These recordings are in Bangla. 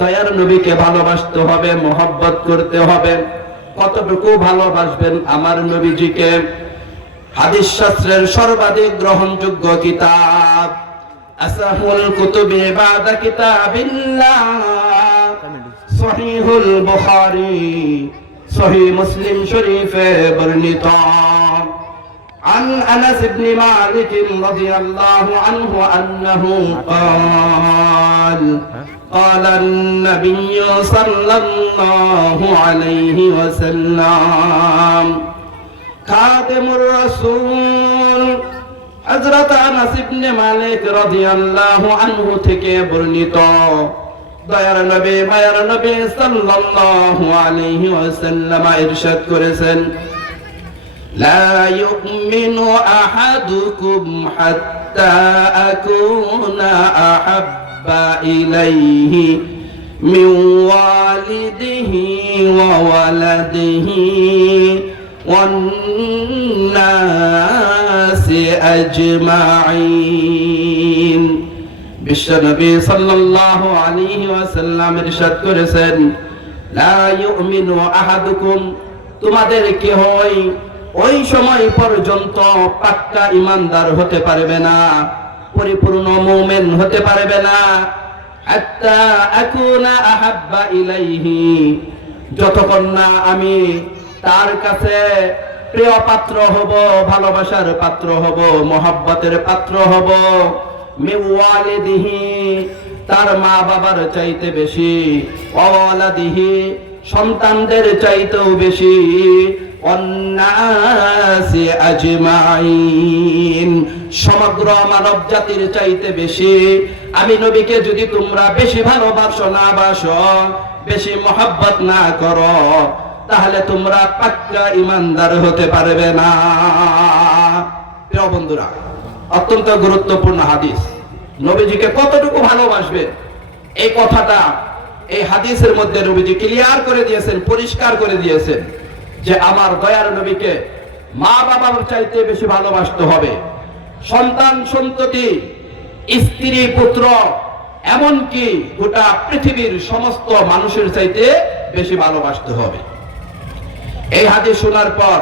দয়ার নবীকে ভালোবাসতে হবে, মোহব্বত করতে হবে। কতটুকু ভালোবাসবেন আমার নবীজিকে? হাদিস সর্বাধিক গ্রহণযোগ্য কিতাব আসাহুল কুতুবে বাদা কিতাবিল্লাহ, সহিহুল বুখারী, সহিহ মুসলিম শরীফে বর্ণিত। عن انس بن مالك رضي الله عنه انه قال قال النبي صلى الله عليه وسلم خادم الرسول হযরত আনাস ইবনে মালিক রাদিয়াল্লাহু আনহু থেকে বর্ণিত দয়ার নবী মায়ার নবী সাল্লাল্লাহু আলাইহি ওয়াসাল্লাম ইরশাদ করেছেন لا يؤمن أحدكم حتى أكون أحب إليه من والده وولده والناس أجمعين বিশ্বনবী সাল্লাল্লাহু আলাইহি ওয়াসাল্লাম ইরশাদ করেছেন লা ইউমিনু আহাদুকুম তোমাদের কেহই ওই সময় পর্যন্ত পাক্কা ইমানদার হতে পারবে না, পরিপূর্ণ মুমিন হতে পারবে না। ইলাইহি, যতক্ষণ না আমি তার কাছে প্রিয় পাত্র হব, ভালোবাসার পাত্র হব, মহাব্বতের পাত্র হব মিওয়ালিদিহি তার মা বাবার চাইতে বেশি অওয়ালাদিহি সন্তানদের চাইতেও বেশি। সমগ্র মানব জাতির চাইতে বেশি। আমি নবীকে যদি তোমরা বেশি ভালোবাসো, না বাসো, বেশি মহাব্বত না করো, তাহলে তোমরা পাক্কা ইমানদার হতে পারবে না। প্রিয় বন্ধুরা, অত্যন্ত গুরুত্বপূর্ণ হাদিস। নবীজিকে কতটুকু ভালোবাসবে এই কথাটা এই হাদিসের মধ্যে নবীজি ক্লিয়ার করে দিয়েছেন, পরিষ্কার করে দিয়েছেন। যে আমার দয়ার নবীকে মা বাবার চাইতে বেশি ভালোবাসতে হবে। সন্তান সন্ততি, স্ত্রী, পুত্র, এমনকি গোটা পৃথিবীর সমস্ত মানুষের চাইতে বেশি ভালোবাসতে হবে। এই হাদিস শোনার পর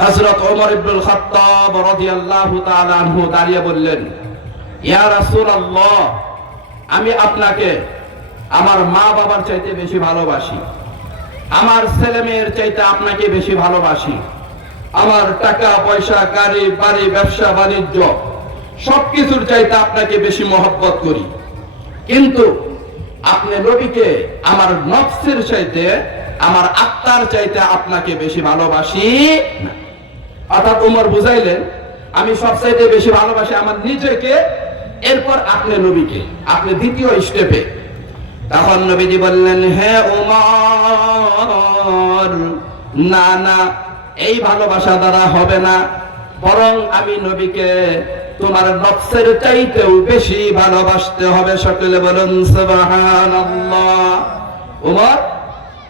হযরত ওমর ইবনুল খাত্তাব রাদিয়াল্লাহু তাআলা আনহু দাঁড়িয়ে বললেন, ইয়া রাসূলুল্লাহ, আমি আপনাকে আমার মা বাবার চাইতে বেশি ভালোবাসি। আমার ছেলে মেয়ের চাইতে আপনাকে বেশি ভালোবাসি। আমার টাকা, পয়সা, গাড়ি, বাড়ি, ব্যবসা, বাণিজ্য, সবকিছুর চাইতে আপনাকে বেশি মহব্বত করি। কিন্তু আপনি নবীকে আমার নফসের চাইতে, আমার আত্মার চাইতে আপনাকে বেশি ভালোবাসি অর্থাৎ উমর বুঝাইলেন, আমি সব চাইতে বেশি ভালোবাসি আমার নিজেকে, এরপর আপনি নবীকে, আপনি দ্বিতীয় স্টেপে তখন নবীজি বললেন, হে উমর না না, এই ভালোবাসা দ্বারা হবে না। বরং আমি নবীকে তোমার নফসের চাইতেও বেশি ভালোবাসতে হবে সকলে বলুন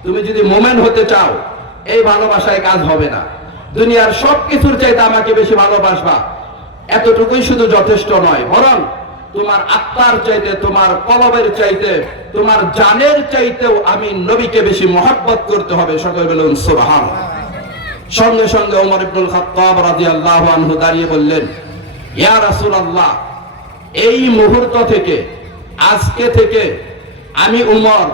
তুমি যদি মোমেন হতে চাও, এই ভালোবাসায় কাজ হবে না। দুনিয়ার সব কিছুর চাইতে আমাকে বেশি ভালোবাসবা। এতটুকুই শুধু যথেষ্ট নয়, বরং তোমার আত্মার চাইতে, তোমার কলবের চাইতে, তোমার জানের চাইতেও আমি নবীকে বেশি মহাব্বত করতে হবে। সকল বলুন, সুবহান। সঙ্গে সঙ্গে ওমর ইবনুল খাত্তাব রাদিয়াল্লাহু আনহু দাঁড়িয়ে বললেন, ইয়া রাসূলুল্লাহ, এই মুহূর্ত থেকে, আজকে থেকে আমি উমর,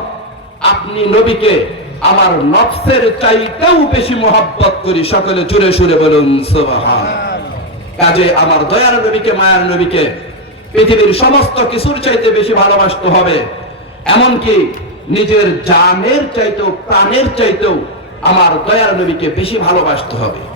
আপনি নবীকে আমার নফসের চাইতেও বেশি মহাব্বত করি। সকলে জুড়ে সুরে বলুন, সুবহান। কাজে আমার দয়ার নবীকে, মায়ার নবীকে পৃথিবীর সমস্ত কিছুর চাইতে বেশি ভালোবাসতে হবে। এমনকি নিজের জানের চাইতেও, প্রাণের চাইতেও আমার দয়ার নবীকে বেশি ভালোবাসতে হবে।